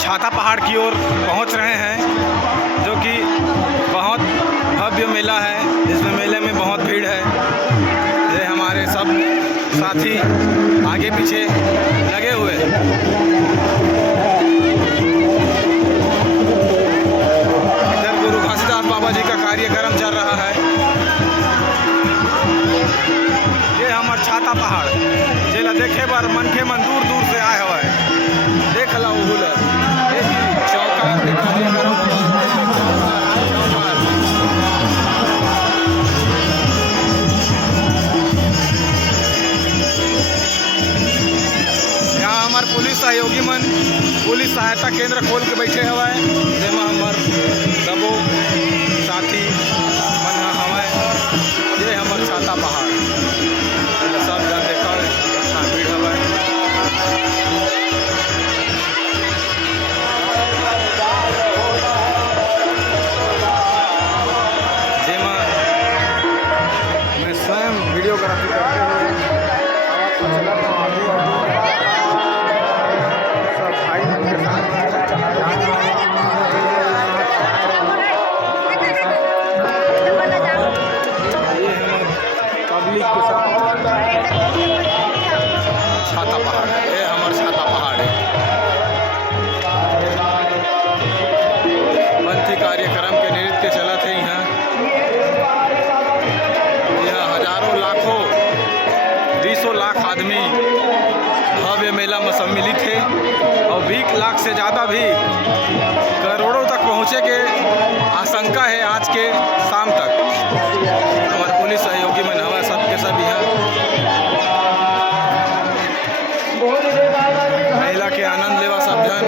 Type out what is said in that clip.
छाता पहाड़ की ओर पहुंच रहे हैं, जो कि बहुत भव्य मेला है। इसमें मेले में बहुत भीड़ है। ये हमारे सब साथी आगे पीछे लगे हुए हैं। इधर गुरु घासीदास बाबा जी का कार्यक्रम चल रहा है। ये हमार छाता पहाड़ जेला देखे बार मन के मन दूर दूर से आए हुआ है। देख ला उहुलर चौकार यहाँ हमार पुलिस सहयोगी मन पुलिस सहायता केंद्र खोल के बैठे हवा है, जेमा हमार सबो साथी मन हवा। ये हमार छाता पहाड़ सब जन देखा भीड़ हवा। जेमा मैं स्वयं वीडियोग्राफी करते हुए सब भाई के साथ पब्लिक के साथ छाता पहाड़ है। ये हमार छाता पहाड़ है। पंथी कार्यक्रम के नृत्य चला थे यहाँ हजारों लाखों 200 लाख आदमी भव्य मेला में सम्मिलित है और 20 लाख से ज़्यादा भी करोड़ों तक पहुँचे के आशंका है आज के शाम तक। हमारे पुलिस सहयोगी मन हवा सब के सब यहाँ मेला के आनंद लेवा सब जन